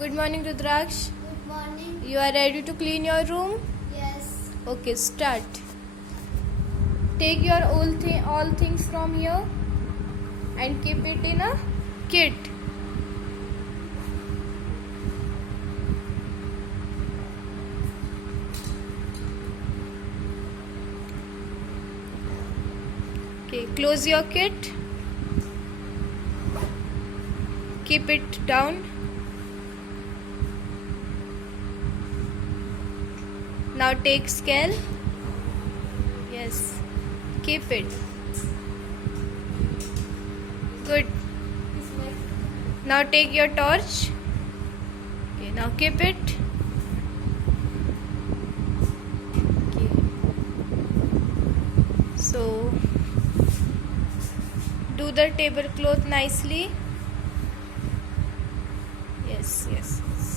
Good morning, Rudraksh. Good morning. You are ready to clean your room? Yes. Okay, start. Take your all things from here and keep it in a kit. Okay, close your kit. Keep it down. Now take scale. Yes. Keep it. Good. Now take your torch. Okay, now keep it. Okay. So do the tablecloth nicely. Yes, yes, yes.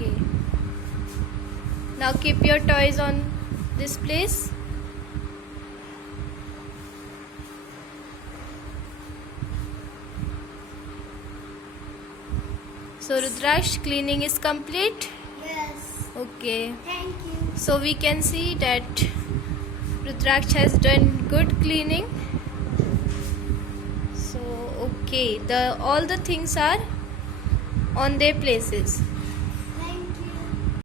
Okay. Now keep your toys on this place. So Rudraksh, cleaning is complete. Yes. Okay. Thank you. So we can see that Rudraksha has done good cleaning. So okay, all the things are on their places.